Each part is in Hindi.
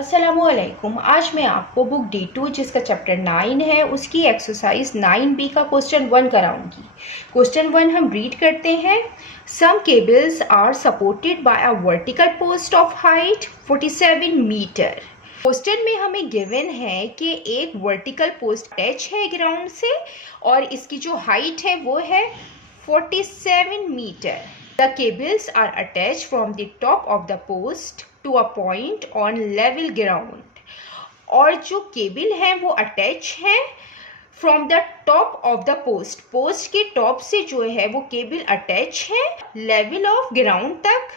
अस्सलामुअलैकुम। आज मैं आपको बुक D2 जिसका चैप्टर 9 है उसकी एक्सरसाइज 9B का क्वेश्चन 1 कराऊंगी। क्वेश्चन 1 हम रीड करते हैं। Some cables are supported by a vertical post of height 47 metre. Question में हमें गिवन है कि एक वर्टिकल पोस्ट अटैच है ग्राउंड से और इसकी जो हाइट है वो है 47 metre. The cables are attached from the top of the post to a point on level ground. और जो केबल है वो अटैच है from the top of the post. Post के टॉप से जो है वो केबल अटैच है लेवल ऑफ ग्राउंड तक।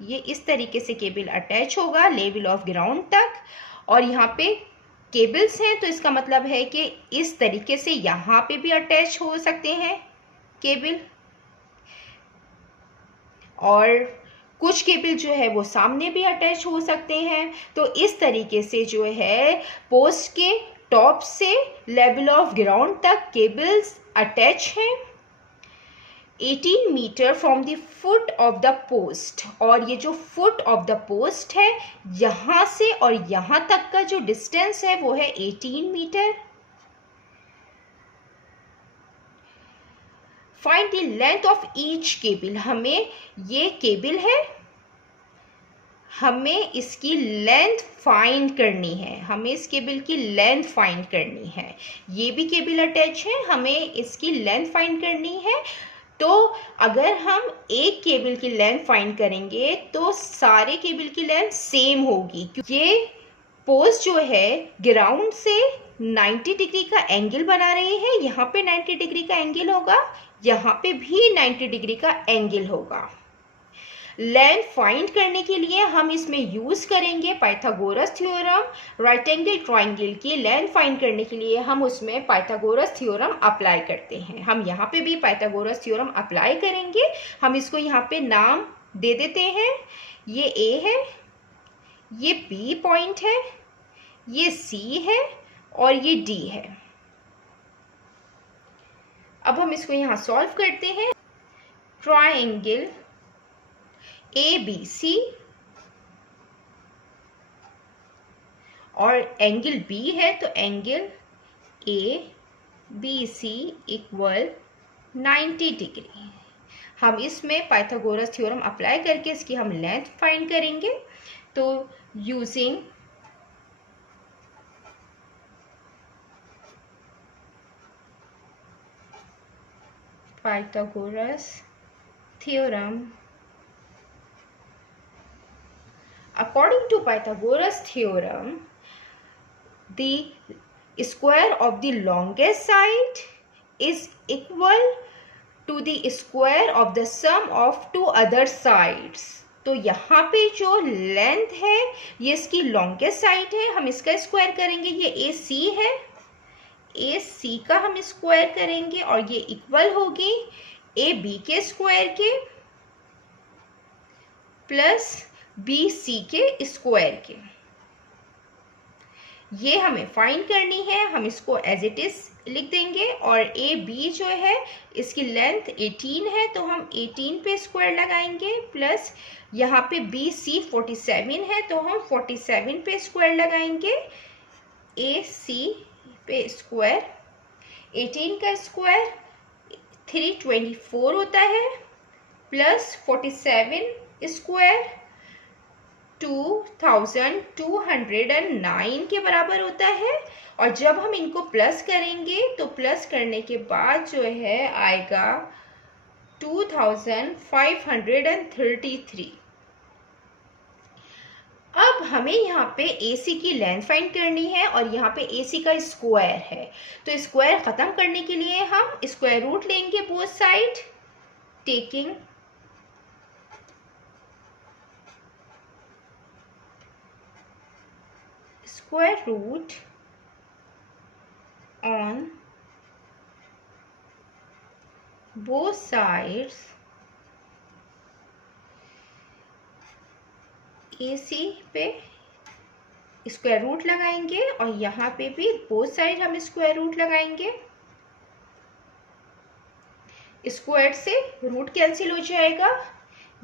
ये इस तरीके से केबल अटैच होगा लेवल ऑफ ग्राउंड तक। और यहाँ पे केबल्स हैं तो इसका मतलब है कि इस तरीके से यहाँ पे भी अटैच हो सकते हैं केबल, और कुछ केबल जो है वो सामने भी अटैच हो सकते हैं। तो इस तरीके से जो है पोस्ट के टॉप से लेवल ऑफ ग्राउंड तक केबल्स अटैच हैं 18 metre from the foot of the post. और ये जो फुट ऑफ द पोस्ट है यहाँ से और यहाँ तक का जो डिस्टेंस है वो है 18 metre. Find the length of each cable. हमें ये केबल है, हमें इसकी लेंथ फाइंड करनी है। हमें इस केबल की लेंथ फाइंड करनी है। ये भी केबल अटैच है, हमें इसकी लेंथ फाइंड करनी है। तो अगर हम एक केबल की लेंथ फाइंड करेंगे तो सारे केबल की लेंथ सेम होगी, क्योंकि ये पोस्ट जो है ग्राउंड से 90 डिग्री का एंगल बना रहे हैं। यहाँ पे 90 डिग्री का एंगल होगा, यहाँ पे भी 90 डिग्री का एंगल होगा। लेंथ फाइंड करने के लिए हम इसमें यूज करेंगे Pythagoras theorem. Right angle triangle की लेंथ फाइंड करने के लिए हम उसमें पाइथागोरस थ्योरम अप्लाई करते हैं। हम यहाँ पे भी पाइथागोरस थ्योरम अप्लाई करेंगे। हम इसको यहाँ पे नाम दे देते हैं। ये A है, ये B पॉइंट है, ये C है और ये D है। अब हम इसको यहाँ सॉल्व करते हैं। ट्राइंगल ABC और एंगल B है तो एंगल ABC इक्वल 90 डिग्री। हम इसमें पाइथागोरस थ्योरम अप्लाई करके इसकी हम लेंथ फाइंड करेंगे। तो using Pythagoras theorem, according to Pythagoras theorem, the square of the longest side is equal to the square of the sum of two other sides. तो यहाँ पे जो लेंथ है ये इसकी लॉन्गेस्ट साइड है, हम इसका स्क्वायर करेंगे। ये AC है, AC का हम स्क्वायर करेंगे और ये इक्वल होगी AB के स्क्वायर के प्लस BC के स्क्वायर के। ये हमें फाइंड करनी है। हम इसको एज इट इज लिख देंगे। और AB जो है इसकी लेंथ 18 है तो हम 18 पे स्क्वायर लगाएंगे, प्लस यहाँ पे BC 47 है तो हम 47 पे स्क्वायर लगाएंगे। AC पे स्क्वायर 18 का स्क्वायर 324 होता है, प्लस 47 स्क्वायर 2209 के बराबर होता है। और जब हम इनको प्लस करेंगे तो प्लस करने के बाद जो है आएगा 2533। अब हमें यहाँ पे AC की लेंथ फाइंड करनी है और यहाँ पे AC का स्क्वायर है। तो स्क्वायर खत्म करने के लिए हम स्क्वायर रूट लेंगे both side, taking square root on both sides AC पे स्क्वायर रूट लगाएंगे और यहाँ पे भी बोथ साइड हम स्क्वायर रूट लगाएंगे। स्क्वायर से रूट कैंसिल हो जाएगा,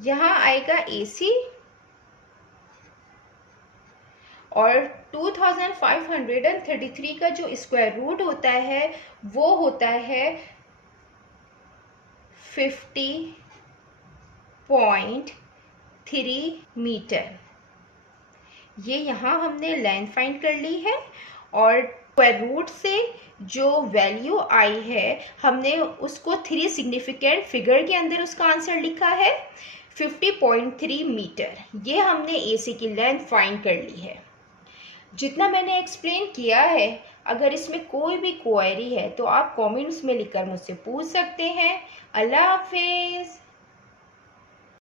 यहाँ आएगा AC और 2533 का जो स्क्वायर रूट होता है वो होता है 50.3 मीटर। ये यहाँ हमने लेंथ फाइंड कर ली है और स्क्वायर रूट से जो वैल्यू आई है हमने उसको 3 सिग्निफिकेंट फिगर के अंदर उसका आंसर लिखा है 50.3 मीटर। ये हमने AC की लेंथ फाइंड कर ली है। जितना मैंने एक्सप्लेन किया है, अगर इसमें कोई भी क्वेरी है तो आप कमेंट्स में लिखकर मुझसे पूछ सकते हैं। अल्लाह हाफिज़।